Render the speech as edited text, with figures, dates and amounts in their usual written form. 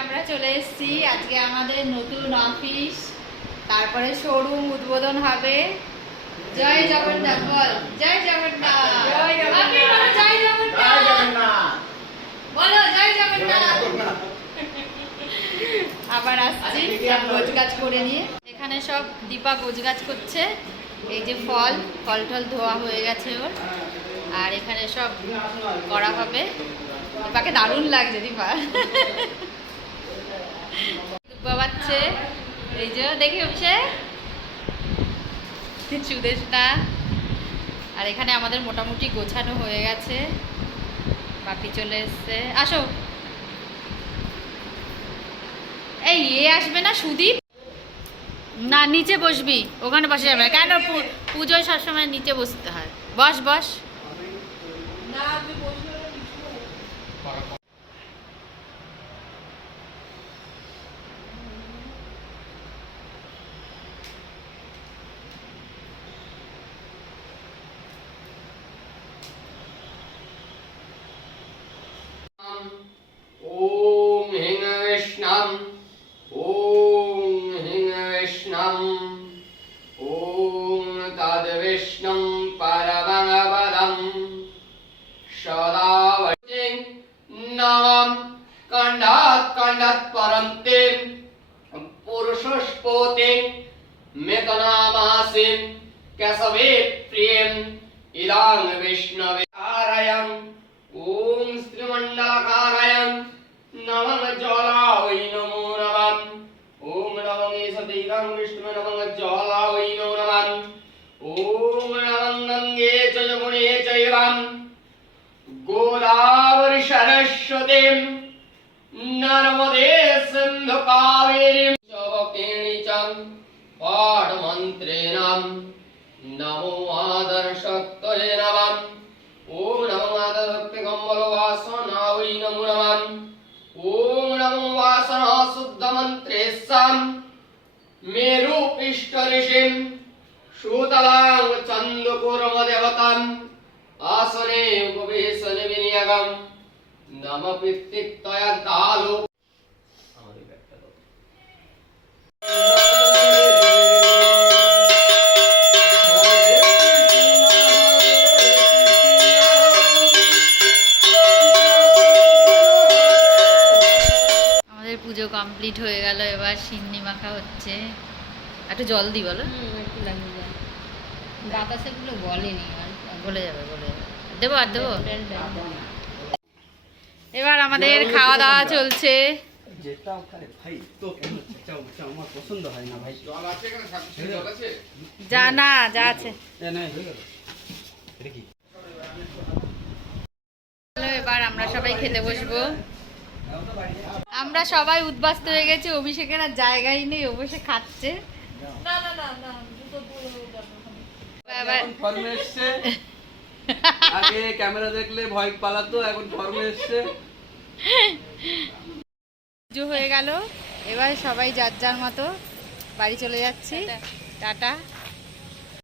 আমরা চলে এসেছি। আজকে আমাদের নতুন অফিস, তারপরে শোরুম উদ্বোধন হবে। জয় জগন্নাথ বল, জয় জগন্নাথ, জয় জগন্নাথ, জয় জগন্নাথ বলো, জয় জগন্নাথ। আবার আসছি সব গোছগাছ করে নিয়ে। এখানে সব দীপা গোছগাছ করছে। এই যে ফল টল ধোয়া হয়ে গেছে ওর, আর এখানে সব করা হবে। দীপাকে দারুণ লাগছে। দীপা বাবাচ্ছে, এই যে দেখি হচ্ছে সুদেশটা। আর এখানে আমাদের মোটামুটি গোছানো হয়ে গেছে, বাকি চলে এসছে। আসো, এই আসবে না সুদীপ? না, নিচে বসবি, ওখানে বসে যাবে কেন? পুজোয় সবসময় নিচে বসতে হয়। বস বস। ओम हिंग विष्णम ओम हिंग विष्णम ओम तद विष्णुम परमपदम सदावचिं नमः कंडात कंडात परन्ते पुरुषस्पोते मेतनामासिं केशवे प्रियं इदां विष्णवे आरयं ओम श्रीमंडलकारयं नमः ज्वालावै नमो नमः ओम नमः सतीगं विष्णु नमः ज्वालावै नमो नमः ओम नमः गंगे च यमुने चैवं गोदावरी सरस्वती नर्मदे सिंधु कावेरी चवकेणी च पाठमन्त्रेण नमो आदर्शक्तये नमः ओम नमो आदर्शक्ते कम्बलवासनावै नमो नमः ओम नमो वासना शुद्ध मंत्रेशं मेरुपिष्ट ऋषिं शूतलां चन्द्रकूर्म देवतां आसने उपवेशने विनियगं नम पितृक्तया कालो পুজো কমপ্লিট হয়ে গেল। এবার সিন্নি মাখা হচ্ছে। একটু জল দি বলো। একটু লাগিয়ে যায়, বাতাসেগুলো বলেনি আর বলে যাবে, বলে যাবে। দেবো আর দেবো। এবার আমাদের খাওয়া দাওয়া চলছে। যেটা ওখানে ভাই তো কেন চাও চাও আমার পছন্দ হয় না ভাই। জল আছে এখানে? সাথে জল আছে? যা না যা আছে। না হয়ে গেল। এটা কি? এবার আমরা সবাই খেতে বসবো। আমরা সবাই উদ্বাস্ত হয়ে গেছি। অভিষেকের আর জায়গাই নেই, অভিষেক খাচ্ছে। না না না না দুটো এখন ফর্মে এসছে। আগে ক্যামেরা দেখলে ভয় পালাতো, এখন ফর্মে এসছে। পুজো হয়ে গেল, এবার সবাই যার যার মতো বাড়ি চলে যাচ্ছি। টাটা।